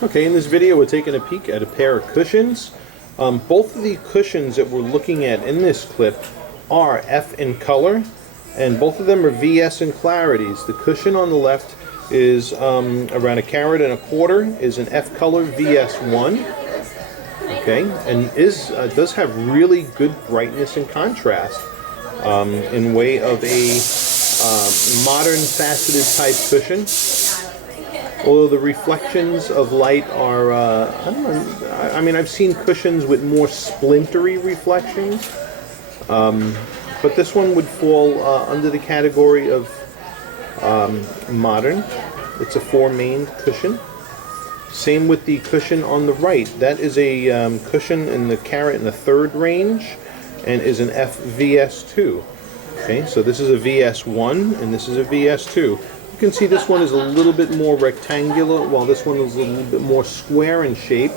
Okay, in this video we're taking a peek at a pair of cushions. Both of the cushions that we're looking at in this clip are F in color, and both of them are VS in clarities. The cushion on the left is around 1.25 carats, is an F color VS1. Okay, and does have really good brightness and contrast in way of a modern faceted type cushion. Although the reflections of light are, I don't know, I mean, I've seen cushions with more splintery reflections, but this one would fall under the category of modern. It's a 4-maned cushion. Same with the cushion on the right. That is a cushion in the 1.3 carat range and is an FVS2. Okay, so this is a VS1 and this is a VS2. You can see this one is a little bit more rectangular, while this one is a little bit more square in shape.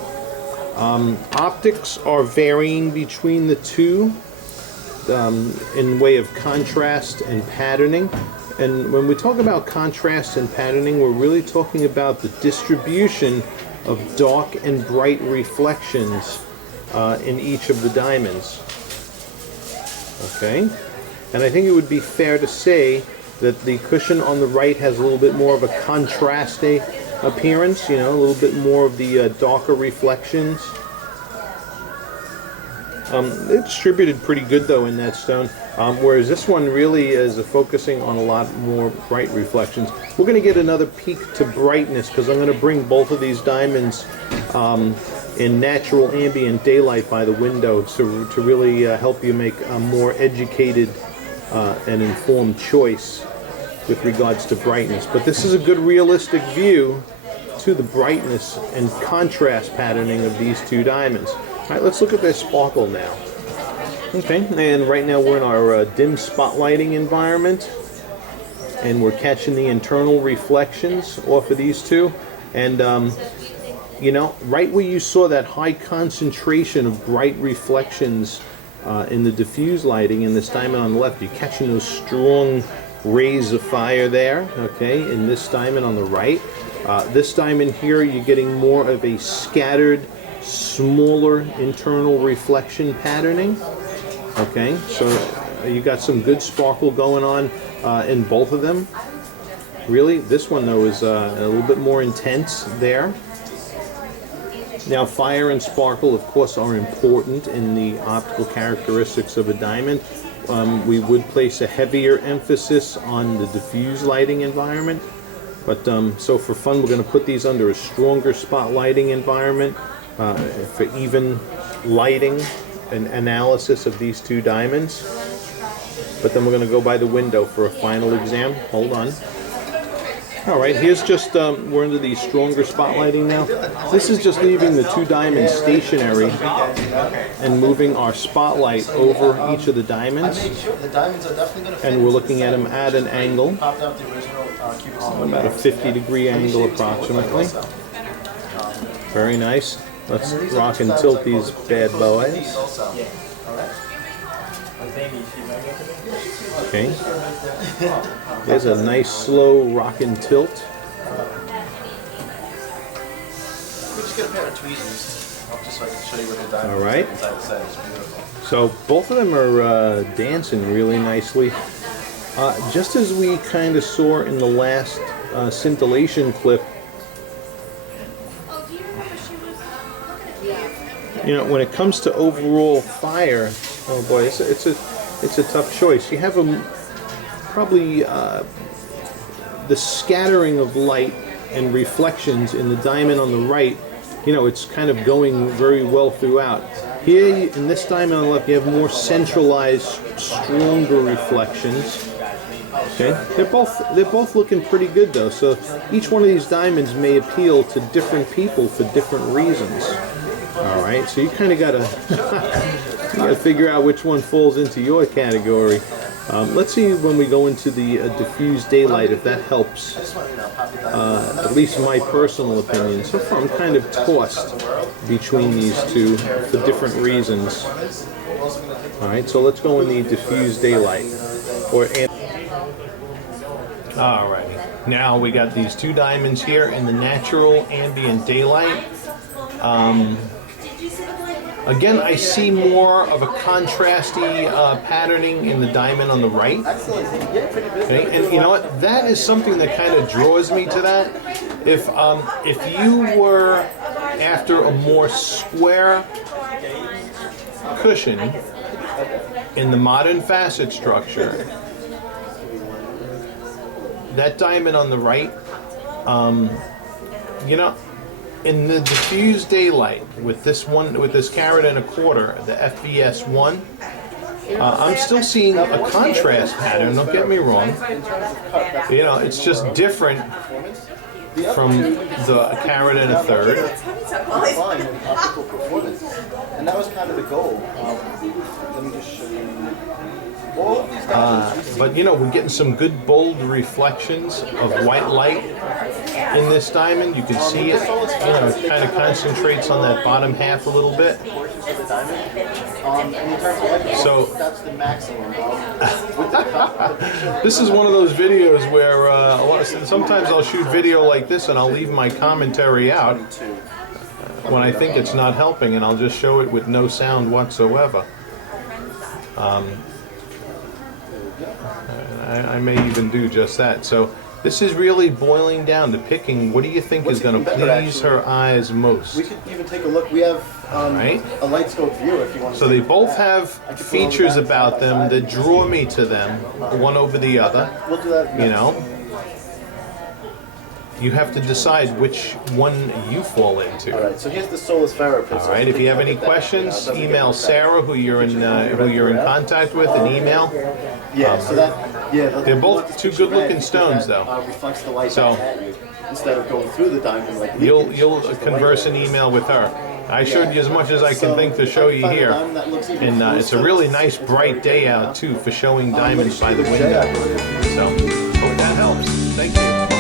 Optics are varying between the two in way of contrast and patterning. And when we talk about contrast and patterning, we're really talking about the distribution of dark and bright reflections in each of the diamonds. Okay, and I think it would be fair to say that the cushion on the right has a little bit more of a contrasty appearance, you know, a little bit more of the darker reflections. It's distributed pretty good though in that stone, whereas this one really is focusing on a lot more bright reflections. We're going to get another peek to brightness because I'm going to bring both of these diamonds in natural ambient daylight by the window to really help you make a more educated and informed choice with regards to brightness. But this is a good realistic view to the brightness and contrast patterning of these two diamonds. Alright, let's look at their sparkle now. Okay, and right now we're in our dim spotlighting environment, and we're catching the internal reflections off of these two. And you know, right where you saw that high concentration of bright reflections in the diffuse lighting in this diamond on the left, you're catching those strong rays of fire there, okay, in this diamond on the right. This diamond here, you're getting more of a scattered, smaller internal reflection patterning. Okay, so you got some good sparkle going on in both of them. Really, this one though is a little bit more intense there. Now, fire and sparkle, of course, are important in the optical characteristics of a diamond. We would place a heavier emphasis on the diffuse lighting environment, but so for fun, we're going to put these under a stronger spotlighting environment for even lighting and analysis of these two diamonds. But then we're going to go by the window for a final exam. Hold on. Alright, here's just, we're into the stronger spotlighting now. This is just leaving the two diamonds stationary and moving our spotlight over each of the diamonds. And we're looking at them at an angle, about a 50-degree angle approximately. Very nice. Let's rock and tilt these bad boys. Okay, there's a nice slow rock and tilt. All right, so both of them are dancing really nicely. Just as we kind of saw in the last scintillation clip, you know, when it comes to overall fire, oh boy, it's a tough choice. You have probably the scattering of light and reflections in the diamond on the right. You know, it's kind of going very well throughout. Here in this diamond on the left, you have more centralized, stronger reflections. Okay, they're both looking pretty good though. So each one of these diamonds may appeal to different people for different reasons. All right, so you kind of gotta figure out which one falls into your category. Let's see when we go into the diffuse daylight if that helps. At least my personal opinion. So far, I'm kind of tossed between these two for different reasons. All right, so let's go in the diffuse daylight. Alrighty. Now we got these two diamonds here in the natural ambient daylight. Again, I see more of a contrasty patterning in the diamond on the right. Okay, and you know what? That is something that kind of draws me to that. If you were after a more square cushion in the modern facet structure, that diamond on the right, you know, in the diffused daylight with this one, with this carat and a quarter, the FBS one, I'm still seeing a contrast pattern. Don't get me wrong. You know, it's just different from the carat and a third. And that was kind of the goal. Let me just show you. But you know, we're getting some good bold reflections of white light in this diamond. You can see it. You know, it kind of concentrates on that bottom half a little bit. So that's the maximum. this is one of those videos where sometimes I'll shoot video like this and I'll leave my commentary out when I think it's not helping, and I'll just show it with no sound whatsoever. I may even do just that. So this is really boiling down to picking what do you think is going to please her eyes most. We could even take a look. We have a light scope view if you want to. So they both have features about them that draw me to them, one over the other. We'll do that. You know, you have to decide which one you fall into. All right. So here's the Solus Ferro pistol. All right. If you have any questions, email Sarah, who you're in contact with, an email. Yeah. So that. Yeah. They're both two good-looking stones, though. Reflects the light So back at you instead of going through the diamond like. You'll converse an email with her. I showed you as much as I can think to show you here, and it's a really nice bright day out too for showing diamonds by the window. So hope that helps. Thank you.